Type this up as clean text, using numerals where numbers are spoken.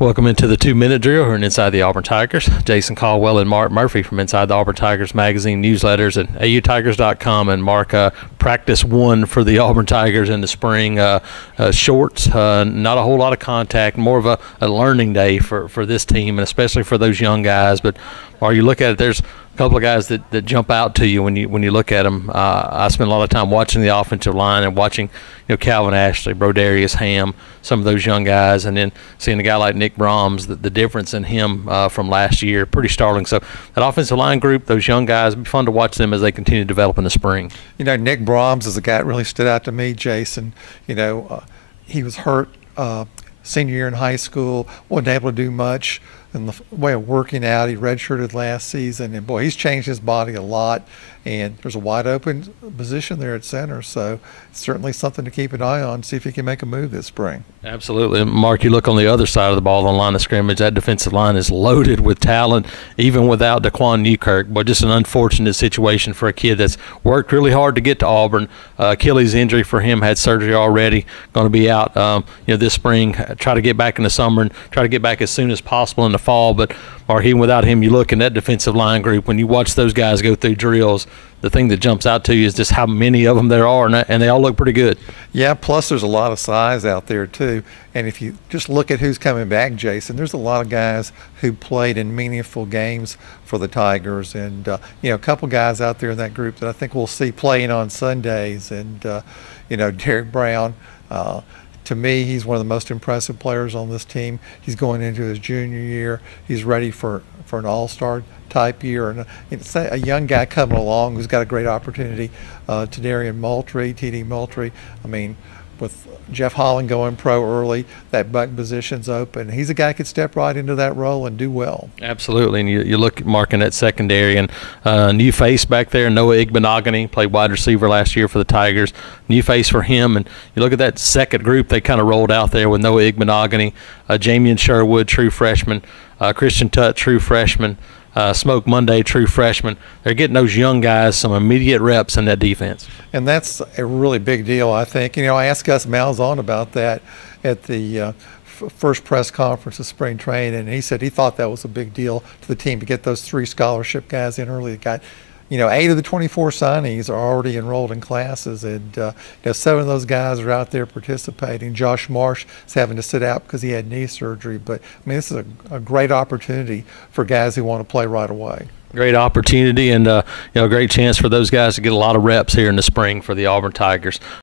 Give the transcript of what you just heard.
Welcome into the 2-minute drill here Inside the Auburn Tigers. Jason Caldwell and Mark Murphy from Inside the Auburn Tigers magazine newsletters and autigers.com. And Mark, practice one for the Auburn Tigers in the spring. Shorts, not a whole lot of contact, more of a learning day for this team, and especially for those young guys. But while you look at it, there's a couple of guys that jump out to you when you look at them. I spend a lot of time watching the offensive line and watching Calvin Ashley, Brodarius Ham, some of those young guys, and then seeing a guy like Nick Brahms, the difference in him from last year, pretty startling. So that offensive line group, those young guys, it'd be fun to watch them as they continue to develop in the spring. Nick Brahms is a guy that really stood out to me, Jason. He was hurt senior year in high school, wasn't able to do much in the way of working out. He redshirted last season, and boy, he's changed his body a lot. And there's a wide open position there at center, so it's certainly something to keep an eye on, see if he can make a move this spring. Absolutely. Mark, you look on the other side of the ball on the line of scrimmage, that defensive line is loaded with talent, even without Daquan Newkirk. But just an unfortunate situation for a kid that's worked really hard to get to Auburn. Achilles injury for him, had surgery already, going to be out this spring. Try to get back in the summer and try to get back as soon as possible in the fall. But Mark, even without him, you look in that defensive line group, when you watch those guys go through drills, the thing that jumps out to you is just how many of them there are, and they all look pretty good. Yeah, plus there's a lot of size out there too. And if you just look at who's coming back, Jason, there's a lot of guys who played in meaningful games for the Tigers, and a couple guys out there in that group that I think we'll see playing on Sundays. And Derek Brown, to me, he's one of the most impressive players on this team. He's going into his junior year. He's ready for an all-star type year. And it's a young guy coming along who's got a great opportunity. TD Moultrie. I mean, with Jeff Holland going pro early, that back position's open. He's a guy who could step right into that role and do well. Absolutely. And you look at Mark in that secondary, and new face back there, Noah Igbenogany, played wide receiver last year for the Tigers. New face for him. And you look at that second group they kind of rolled out there with Noah Igbenogany, Jamian Sherwood, true freshman, Christian Tutt, true freshman, Smoke Monday, true freshman. They're getting those young guys some immediate reps in that defense. And that's a really big deal, I think. I asked Gus Malzahn about that at the first press conference of spring training, and he said he thought that was a big deal to the team to get those 3 scholarship guys in early. Got 8 of the 24 signees are already enrolled in classes, and 7 of those guys are out there participating. Josh Marsh is having to sit out because he had knee surgery, but this is a great opportunity for guys who want to play right away. Great opportunity, and a great chance for those guys to get a lot of reps here in the spring for the Auburn Tigers.